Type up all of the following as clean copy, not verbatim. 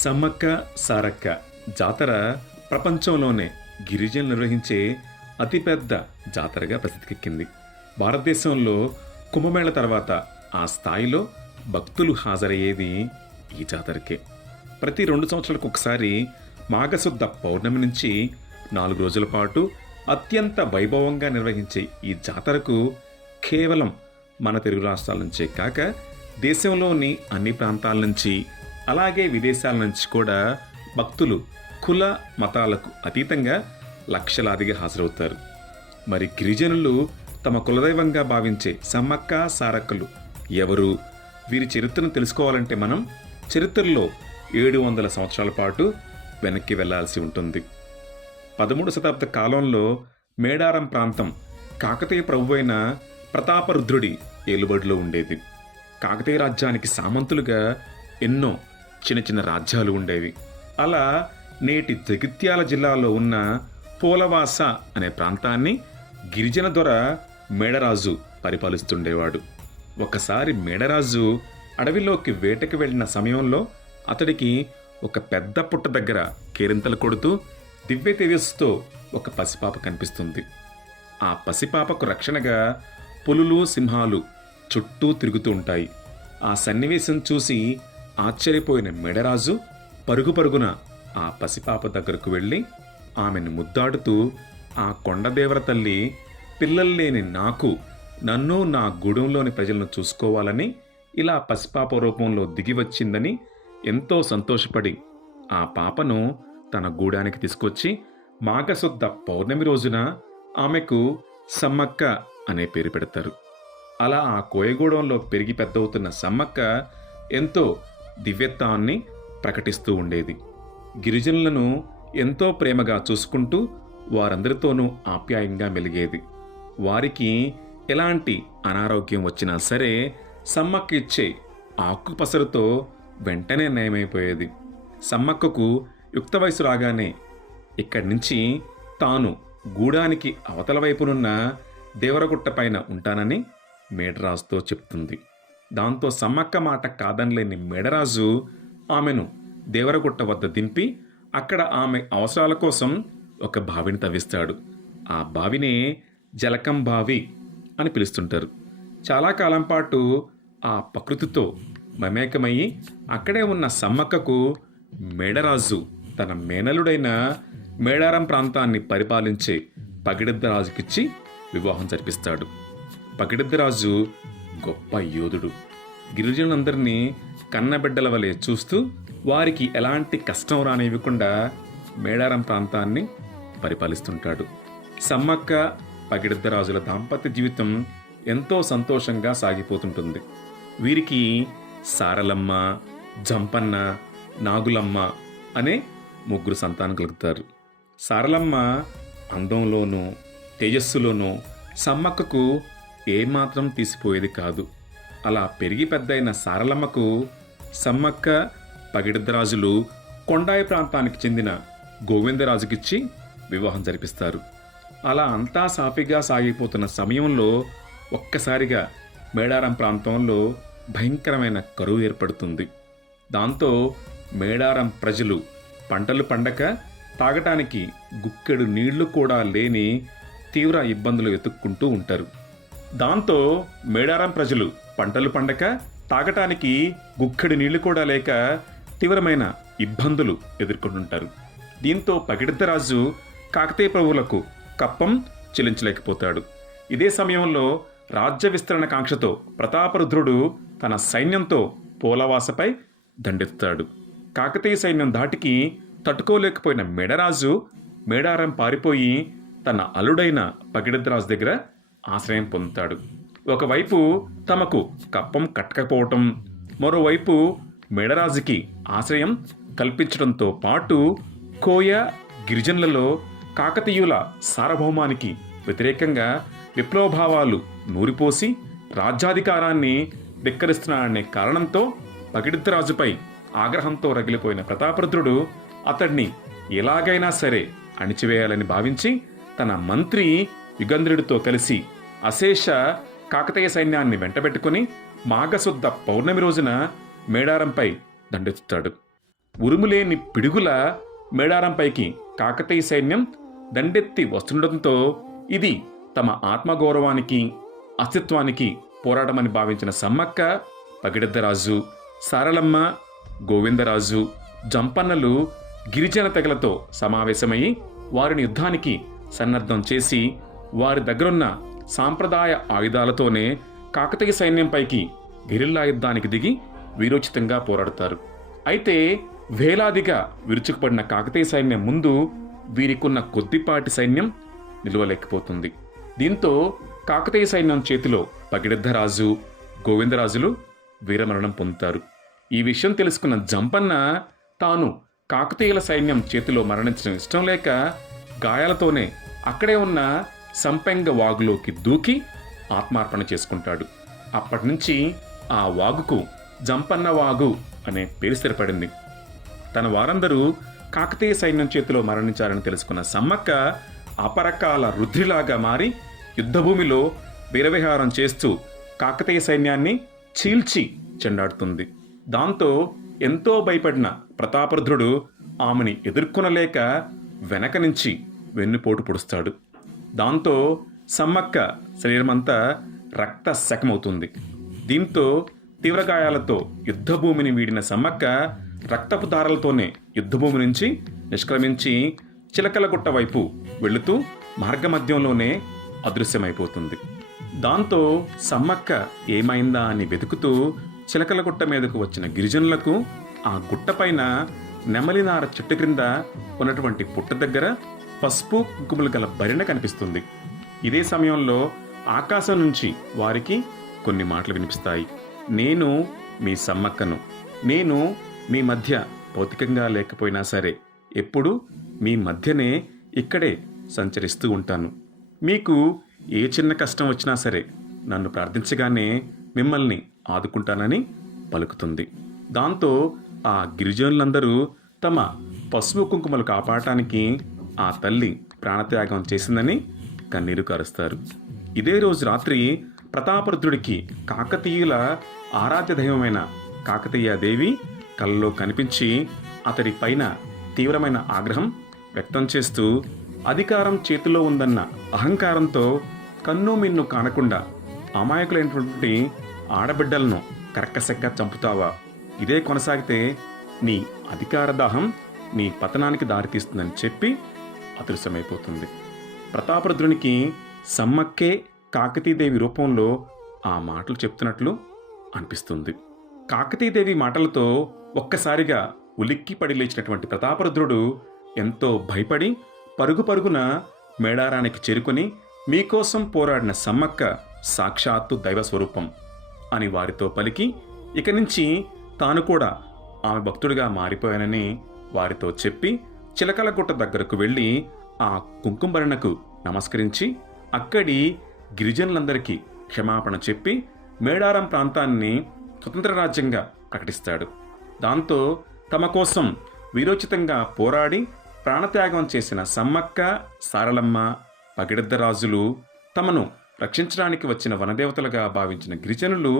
సమ్మక్క సారక్క జాతర ప్రపంచంలోనే గిరిజనులు నిర్వహించే అతిపెద్ద జాతరగా ప్రసిద్ధికెక్కింది. భారతదేశంలో కుంభమేళ తర్వాత ఆ స్థాయిలో భక్తులు హాజరయ్యేది ఈ జాతరకే. ప్రతి 2 సంవత్సరాలకు ఒకసారి మాఘశుద్ధ పౌర్ణమి నుంచి 4 రోజుల పాటు అత్యంత వైభవంగా నిర్వహించే ఈ జాతరకు కేవలం మన తెలుగు రాష్ట్రాల నుంచే కాక దేశంలోని అన్ని ప్రాంతాల నుంచి అలాగే విదేశాల నుంచి కూడా భక్తులు కుల మతాలకు అతీతంగా లక్షలాదిగా హాజరవుతారు. మరి గిరిజనులు తమ కులదైవంగా భావించే సమ్మక్క సారక్కలు ఎవరు? వీరి చరిత్రను తెలుసుకోవాలంటే మనం చరిత్రలో 700 సంవత్సరాల పాటు వెనక్కి వెళ్లాల్సి ఉంటుంది. 13వ శతాబ్ద కాలంలో మేడారం ప్రాంతం కాకతీయ ప్రభువైన ప్రతాపరుద్రుడి ఏలుబడిలో ఉండేది. కాకతీయ రాజ్యానికి సామంతులుగా ఎన్నో చిన్న చిన్న రాజ్యాలు ఉండేవి. అలా నేటి జగిత్యాల జిల్లాలో ఉన్న పోలవాస అనే ప్రాంతాన్ని గిరిజన దొర మేడరాజు పరిపాలిస్తుండేవాడు. ఒకసారి మేడరాజు అడవిలోకి వేటకి వెళ్ళిన సమయంలో అతడికి ఒక పెద్ద పుట్ట దగ్గర కేరింతలు కొడుతూ దివ్య తేజస్సుతో ఒక పసిపాప కనిపిస్తుంది. ఆ పసిపాపకు రక్షణగా పులులు సింహాలు చుట్టూ తిరుగుతూ ఉంటాయి. ఆ సన్నివేశం చూసి ఆశ్చర్యపోయిన మేడరాజు పరుగు పరుగున ఆ పసిపాప దగ్గరకు వెళ్ళి ఆమెను ముద్దాడుతూ, ఆ కొండదేవర తల్లి పిల్లలు లేని నన్ను నా గూడెంలోని ప్రజలను చూసుకోవాలని ఇలా పసిపాప రూపంలో దిగి వచ్చిందని ఎంతో సంతోషపడి ఆ పాపను తన గూడానికి తీసుకొచ్చి మాఘశుద్ధ పౌర్ణమి రోజున ఆమెకు సమ్మక్క అనే పేరు పెడతారు. అలా ఆ కోయగూడెంలో పెరిగి పెద్దవుతున్న సమ్మక్క ఎంతో దివ్యత్వాన్ని ప్రకటిస్తూ ఉండేది. గిరిజనులను ఎంతో ప్రేమగా చూసుకుంటూ వారందరితోనూ ఆప్యాయంగా మెలిగేది. వారికి ఎలాంటి అనారోగ్యం వచ్చినా సరే సమ్మక్క ఇచ్చే ఆకు పసరుతో వెంటనే నయమైపోయేది. సమ్మక్కకు యుక్త వయసు రాగానే ఇక్కడి నుంచి తాను గూడానికి అవతల వైపునున్న దేవరగుట్ట పైన ఉంటానని మేడరాజుతో చెప్తుంది. దాంతో సమ్మక్క మాట కాదనలేని మేడరాజు ఆమెను దేవరగుట్ట వద్ద దింపి అక్కడ ఆమె అవసరాల కోసం ఒక బావిని తవ్విస్తాడు. ఆ బావినే జలకం బావి అని పిలుస్తుంటారు. చాలా కాలం పాటు ఆ ప్రకృతితో మమేకమయ్యి అక్కడే ఉన్న సమ్మక్కకు మేడరాజు తన మేనలుడైన మేడారం ప్రాంతాన్ని పరిపాలించే పగిడిద్దరాజుకిచ్చి వివాహం జరిపిస్తాడు. పగిడిద్దరాజు గొప్ప యోధుడు. గిరిజనులందరినీ కన్నబిడ్డల వలె చూస్తూ వారికి ఎలాంటి కష్టం రానివ్వకుండా మేడారం ప్రాంతాన్ని పరిపాలిస్తుంటాడు. సమ్మక్క పగిడిద్దరాజుల దాంపత్య జీవితం ఎంతో సంతోషంగా సాగిపోతుంటుంది. వీరికి సారలమ్మ, జంపన్న, నాగులమ్మ అనే 3 సంతానం కలుగుతారు. సారలమ్మ అందంలోనూ తేజస్సులోనూ సమ్మక్కకు ఏమాత్రం తీసిపోయేది కాదు. అలా పెరిగి పెద్దయిన సారలమ్మకు సమ్మక్క పగిడిద్దరాజులు కొండాయి ప్రాంతానికి చెందిన గోవిందరాజుకిచ్చి వివాహం జరిపిస్తారు. అలా అంతా సాఫీగా సాగిపోతున్న సమయంలో ఒక్కసారిగా మేడారం ప్రాంతంలో భయంకరమైన కరువు ఏర్పడుతుంది. దాంతో మేడారం ప్రజలు పంటలు పండక తాగటానికి గుక్కెడు నీళ్లు కూడా లేని తీవ్ర ఇబ్బందులు వెతుక్కుంటూ ఉంటారు. దాంతో మేడారం ప్రజలు పంటలు పండక తాగటానికి గుక్కెడు నీళ్లు కూడా లేక తీవ్రమైన ఇబ్బందులు ఎదుర్కొంటుంటారు. దీంతో పగిడిద్దరాజు కాకతీయ ప్రభువులకు కప్పం చెల్లించలేకపోతాడు. ఇదే సమయంలో రాజ్య విస్తరణ కాంక్షతో ప్రతాపరుద్రుడు తన సైన్యంతో పోలవాసపై దండెత్తాడు. కాకతీయ సైన్యం ధాటికి తట్టుకోలేకపోయిన మేడరాజు మేడారం పారిపోయి తన అల్లుడైన పగిడిద్దరాజు దగ్గర ఆశ్రయం పొందుతాడు. ఒకవైపు తమకు కప్పం కట్టకపోవటం, మరోవైపు మేడరాజుకి ఆశ్రయం కల్పించడంతో పాటు కోయ గిరిజనులలో కాకతీయుల సార్వభౌమానికి వ్యతిరేకంగా విప్లవభావాలు నూరిపోసి రాజ్యాధికారాన్ని ధిక్కరిస్తున్నాడనే కారణంతో పగిడిద్దరాజుపై ఆగ్రహంతో రగిలిపోయిన ప్రతాపరుద్రుడు అతడిని ఎలాగైనా సరే అణిచివేయాలని భావించి తన మంత్రి యుగంధరుడితో కలిసి అశేష కాకతీయ సైన్యాన్ని వెంటబెట్టుకుని మాఘశుద్ధ పౌర్ణమి రోజున మేడారంపై దండెత్తుతాడు. ఉరుములేని పిడుగుల మేడారంపైకి కాకతీయ సైన్యం దండెత్తి వస్తుండటంతో ఇది తమ ఆత్మగౌరవానికి అస్తిత్వానికి పోరాటమని భావించిన సమ్మక్క, పగిడిద్దరాజు, సారలమ్మ, గోవిందరాజు, జంపన్నలు గిరిజన తెగలతో సమావేశమై వారిని యుద్ధానికి సన్నద్ధం చేసి వారి దగ్గరున్న సాంప్రదాయ ఆయుధాలతోనే కాకతీయ సైన్యంపైకి గెరిల్లా యుద్ధానికి దిగి వీరోచితంగా పోరాడతారు. అయితే వేలాదిగా విరుచుకుపడిన కాకతీయ సైన్యం ముందు వీరికున్న కొద్దిపాటి సైన్యం నిలవలేకపోతుంది. దీంతో కాకతీయ సైన్యం చేతిలో పగిడిద్దరాజు, గోవిందరాజులు వీరమరణం పొందుతారు. ఈ విషయం తెలుసుకున్న జంపన్న తాను కాకతీయుల సైన్యం చేతిలో మరణించడం ఇష్టం లేక గాయాలతోనే అక్కడే ఉన్న సంపెంగ వాగులోకి దూకి ఆత్మార్పణ చేసుకుంటాడు. అప్పటి నుంచి ఆ వాగుకు జంపన్న వాగు అనే పేరు స్థిరపడింది. తన వారందరూ కాకతీయ సైన్యం చేతిలో మరణించారని తెలుసుకున్న సమ్మక్క అపరకాల రుద్రిలాగా మారి యుద్ధభూమిలో వీరవిహారం చేస్తూ కాకతీయ సైన్యాన్ని చీల్చి చెండాడుతుంది. దాంతో ఎంతో భయపడిన ప్రతాపరుద్రుడు ఆమెని ఎదుర్కొనలేక వెనక నుంచి వెన్నుపోటు పొడుస్తాడు. దాంతో సమ్మక్క శరీరమంతా రక్త శకమవుతుంది. దీంతో తీవ్రగాయాలతో యుద్ధభూమిని వీడిన సమ్మక్క రక్తపు దారాలతోనే యుద్ధభూమి నుంచి నిష్క్రమించి చిలకలగుట్ట వైపు వెళుతూ మార్గమధ్యంలోనే అదృశ్యమైపోతుంది. దాంతో సమ్మక్క ఏమైందా అని వెతుకుతూ చిలకలగుట్ట మీదకు వచ్చిన గిరిజనులకు ఆ గుట్టపైన నెమలినార చెట్టు క్రింద ఉన్నటువంటి పుట్ట దగ్గర పసుపు కుంకుమలు గల భరిణ కనిపిస్తుంది. ఇదే సమయంలో ఆకాశం నుంచి వారికి కొన్ని మాటలు వినిపిస్తాయి. నేను మీ సమ్మక్కను, నేను మీ మధ్య భౌతికంగా లేకపోయినా సరే ఎప్పుడు మీ మధ్యనే ఇక్కడే సంచరిస్తూ ఉంటాను. మీకు ఏ చిన్న కష్టం వచ్చినా సరే నన్ను ప్రార్థించగానే మిమ్మల్ని ఆదుకుంటానని పలుకుతుంది. దాంతో ఆ గిరిజనులందరూ తమ పసుపు కుంకుమలు కాపాడటానికి ఆ తల్లి ప్రాణత్యాగం చేసిందని కన్నీరు కారుస్తారు. ఇదే రోజు రాత్రి ప్రతాపరుద్రుడికి కాకతీయుల ఆరాధ్య దైవమైన కాకతీయాదేవి కలలో కనిపించి అతడి పైన తీవ్రమైన ఆగ్రహం వ్యక్తం చేస్తూ అధికారం చేతిలో ఉందన్న అహంకారంతో కన్ను మిన్ను కానకుండా అమాయకులైనటువంటి ఆడబిడ్డలను కర్కశంగా చంపుతావా? ఇదే కొనసాగితే నీ అధికార దాహం నీ పతనానికి దారితీస్తుందని చెప్పి అదృశ్యమైపోతుంది. ప్రతాపరుద్రునికి సమ్మక్కే కాకతీదేవి రూపంలో ఆ మాటలు చెప్తున్నట్లు అనిపిస్తుంది. కాకతీదేవి మాటలతో ఒక్కసారిగా ఉలిక్కి పడి లేచినటువంటి ప్రతాపరుద్రుడు ఎంతో భయపడి పరుగు పరుగున మేడారానికి చేరుకొని మీకోసం పోరాడిన సమ్మక్క సాక్షాత్తు దైవస్వరూపం అని వారితో పలికి ఇక నుంచి తాను కూడా ఆమె భక్తుడిగా మారిపోయానని వారితో చెప్పి చిలకలగుట్ట దగ్గరకు వెళ్ళి ఆ కుంకుమభరణకు నమస్కరించి అక్కడి గిరిజనులందరికీ క్షమాపణ చెప్పి మేడారం ప్రాంతాన్ని స్వతంత్ర రాజ్యంగా ప్రకటిస్తాడు. దాంతో తమ కోసం వీరోచితంగా పోరాడి ప్రాణత్యాగం చేసిన సమ్మక్క, సారలమ్మ, పగిడిద్దరాజులు తమను రక్షించడానికి వచ్చిన వనదేవతలుగా భావించిన గిరిజనులు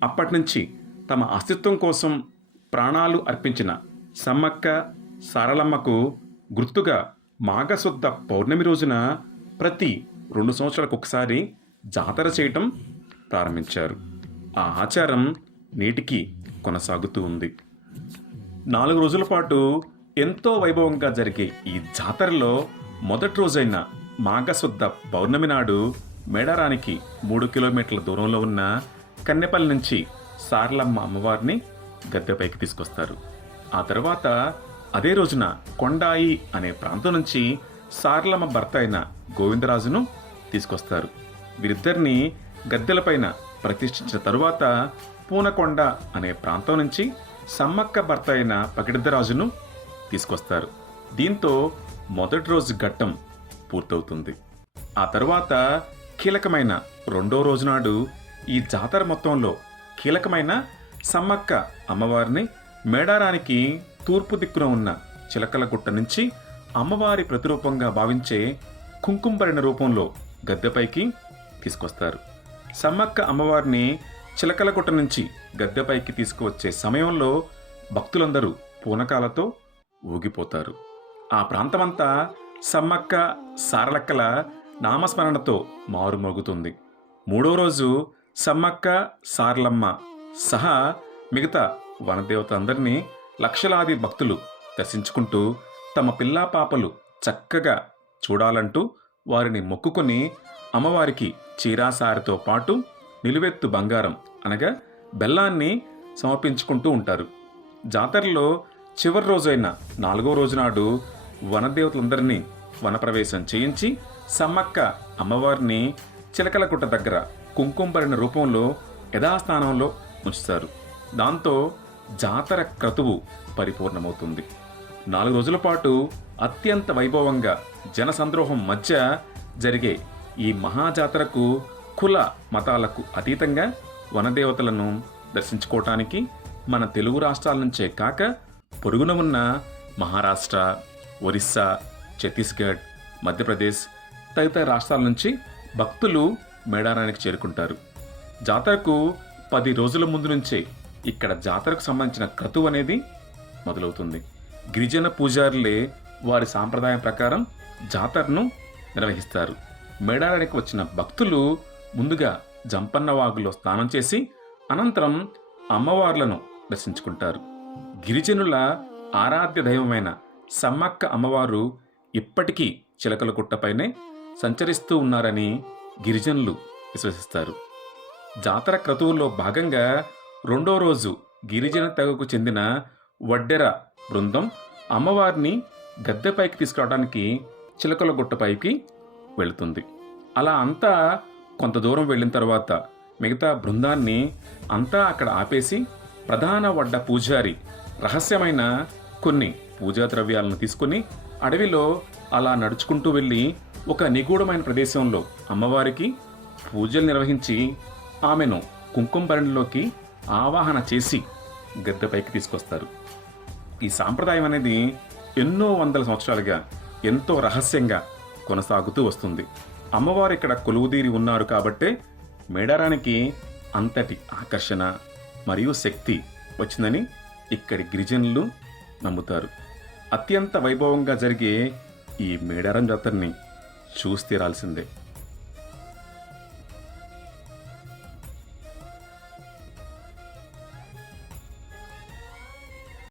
అప్పటినుంచి తమ అస్తిత్వం కోసం ప్రాణాలు అర్పించిన సమ్మక్క, సారలమ్మకు గుర్తుగా మాఘశుద్ధ పౌర్ణమి రోజున ప్రతి 2 సంవత్సరాలకు ఒకసారి జాతర చేయటం ప్రారంభించారు. ఆ ఆచారం నేటికి కొనసాగుతూ ఉంది. 4 రోజుల పాటు ఎంతో వైభవంగా జరిగే ఈ జాతరలో మొదటి రోజైన మాఘశుద్ధ పౌర్ణమి నాడు మేడారానికి 3 కిలోమీటర్ల దూరంలో ఉన్న కన్నెపల్లి నుంచి సారలమ్మ అమ్మవారిని గద్దెపైకి తీసుకొస్తారు. ఆ తర్వాత అదే రోజున కొండాయి అనే ప్రాంతం నుంచి సారలమ్మ భర్త అయిన గోవిందరాజును తీసుకొస్తారు. వీరిద్దరిని గద్దెలపైన ప్రతిష్ఠించిన తరువాత పూనకొండ అనే ప్రాంతం నుంచి సమ్మక్క భర్త అయిన పగిడిద్దరాజును తీసుకొస్తారు. దీంతో మొదటి రోజు ఘట్టం పూర్తవుతుంది. ఆ తరువాత కీలకమైన 2వ రోజు నాడు ఈ జాతర మొత్తంలో కీలకమైన సమ్మక్క అమ్మవారిని మేడారానికి తూర్పు దిక్కున ఉన్న చిలకలగుట్ట నుంచి అమ్మవారి ప్రతిరూపంగా భావించే కుంకుమభరణ రూపంలో గద్దెపైకి తీసుకొస్తారు. సమ్మక్క అమ్మవారిని చిలకలగుట్ట నుంచి గద్దెపైకి తీసుకువచ్చే సమయంలో భక్తులందరూ పూనకాలతో ఊగిపోతారు. ఆ ప్రాంతమంతా సమ్మక్క సారలక్కల నామస్మరణతో మారుమోగుతుంది. మూడో రోజు సమ్మక్క సారలమ్మ సహా మిగతా వనదేవతలందరినీ లక్షలాది భక్తులు దర్శించుకుంటూ తమ పిల్లా పాపలు చక్కగా చూడాలంటూ వారిని మొక్కుకొని అమ్మవారికి చీరాసారితో పాటు నిలువెత్తు బంగారం అనగా బెల్లాన్ని సమర్పించుకుంటూ ఉంటారు. జాతరలో చివరి రోజైన 4వ రోజు నాడు వనదేవతలందరినీ వనప్రవేశం చేయించి సమ్మక్క అమ్మవారిని చిలకలగుట్ట దగ్గర కుంకుమభరణ రూపంలో యథాస్థానంలో ఉంచుతారు. దాంతో జాతర క్రతువు పరిపూర్ణమవుతుంది. 4 రోజుల పాటు అత్యంత వైభవంగా జనసంద్రోహం మధ్య జరిగే ఈ మహాజాతరకు కుల మతాలకు అతీతంగా వనదేవతలను దర్శించుకోవటానికి మన తెలుగు రాష్ట్రాల నుంచే కాక పొరుగున ఉన్న మహారాష్ట్ర, ఒరిస్సా, ఛత్తీస్గఢ్, మధ్యప్రదేశ్ తదితర రాష్ట్రాల నుంచి భక్తులు మేడారానికి చేరుకుంటారు. జాతరకు 10 రోజుల ముందు నుంచే ఇక్కడ జాతరకు సంబంధించిన క్రతువు అనేది మొదలవుతుంది. గిరిజన పూజారులే వారి సాంప్రదాయం ప్రకారం జాతరను నిర్వహిస్తారు. మేడారానికి వచ్చిన భక్తులు ముందుగా జంపన్న వాగులో స్నానం చేసి అనంతరం అమ్మవార్లను దర్శించుకుంటారు. గిరిజనుల ఆరాధ్య దైవమైన సమ్మక్క అమ్మవారు ఇప్పటికీ చిలకలగుట్టపైనే సంచరిస్తూ ఉన్నారని గిరిజనులు విశ్వసిస్తారు. జాతర క్రతువుల్లో భాగంగా 2వ రోజు గిరిజన తెగకు చెందిన వడ్డెర బృందం అమ్మవారిని గద్దెపైకి తీసుకురావడానికి చిలకలగుట్టపైకి వెళుతుంది. అలా అంతా కొంత దూరం వెళ్ళిన తర్వాత మిగతా బృందాన్ని అంతా అక్కడ ఆపేసి ప్రధాన వడ్డ పూజారి రహస్యమైన కొన్ని పూజా ద్రవ్యాలను తీసుకుని అడవిలో అలా నడుచుకుంటూ వెళ్ళి ఒక నిగూఢమైన ప్రదేశంలో అమ్మవారికి పూజలు నిర్వహించి ఆమెను కుంకుమభరణిలోకి ఆవాహన చేసి గద్దెపైకి తీసుకొస్తారు. ఈ సాంప్రదాయం అనేది ఎన్నో వందల సంవత్సరాలుగా ఎంతో రహస్యంగా కొనసాగుతూ వస్తుంది. అమ్మవారు ఇక్కడ కొలువుదీరి ఉన్నారు కాబట్టే మేడారానికి అంతటి ఆకర్షణ మరియు శక్తి వచ్చిందని ఇక్కడి గిరిజనులు నమ్ముతారు. అత్యంత వైభవంగా జరిగే ఈ మేడారం జాతరని చూసి తీరాల్సిందే.